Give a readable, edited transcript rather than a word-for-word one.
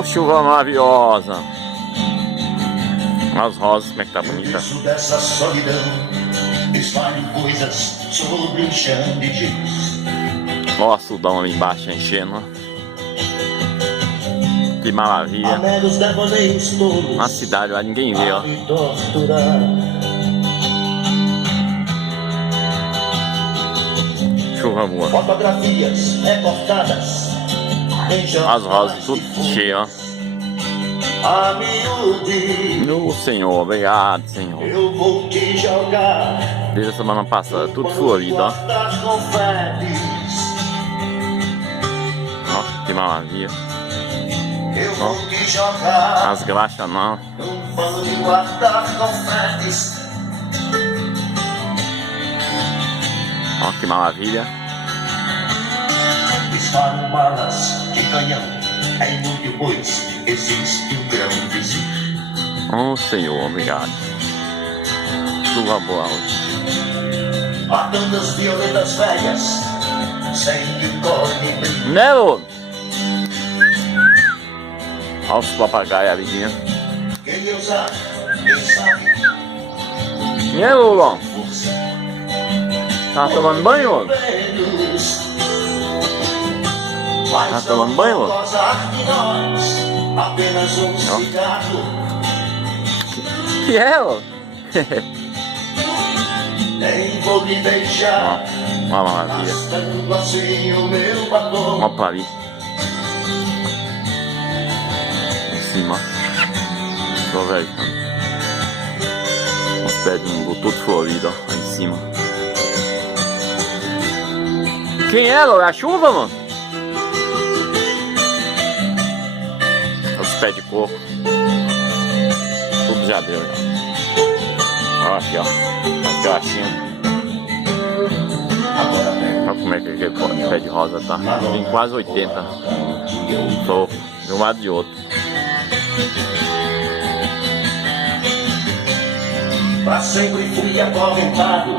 Ô, chuva maravilhosa. As rosas, como é que tá bonita. Dessa solidão, espalho coisas sobre enxame de luz. Ó, a Sudão ali embaixo enchendo, ó. Que maravilha. Amelos devaneios todos. Na cidade lá ninguém vê, ó. Me torturar. Chuva boa. Fotografias recortadas. As rosas tudo cheio, ó. A miúde, No Senhor, obrigado, Senhor. eu vou te jogar. Desde a semana passada, tudo florido, ó. Das confetes, Ó, que maravilha. eu vou te jogar. As graxas não. Num pano de guardar confetes. Ó, que maravilha. Disparo balas de canhão. É inútil, pois existe um grão vizinho. Ô Senhor, obrigado. Chuva boa hoje. Matando as violetas velhas. Sem colibri. Né, Lô? Olha os papagaios ali dentro. Quem usar, quem sabe. Né, Lulão? Força. Tá tomando banho, Lô? Tá tomando banho, Lô? Apenas um cigarro. Que é, Lô? Nem vou me deixar. Uma maravilha. Gastando assim o meu batom. Uma pra ali. Em cima. Tô velho. Os pés de umbu tudo florido, ó. Lá em cima. Quem é, Lô? É a chuva, mano? Os pés de coco. Tudo já deu, já. Olha aqui, ó. As graxinhas. Olha como é que aquele pé de rosa tá. Tem quase 80. Tô de um lado e de outro. Pra sempre fui acorrentado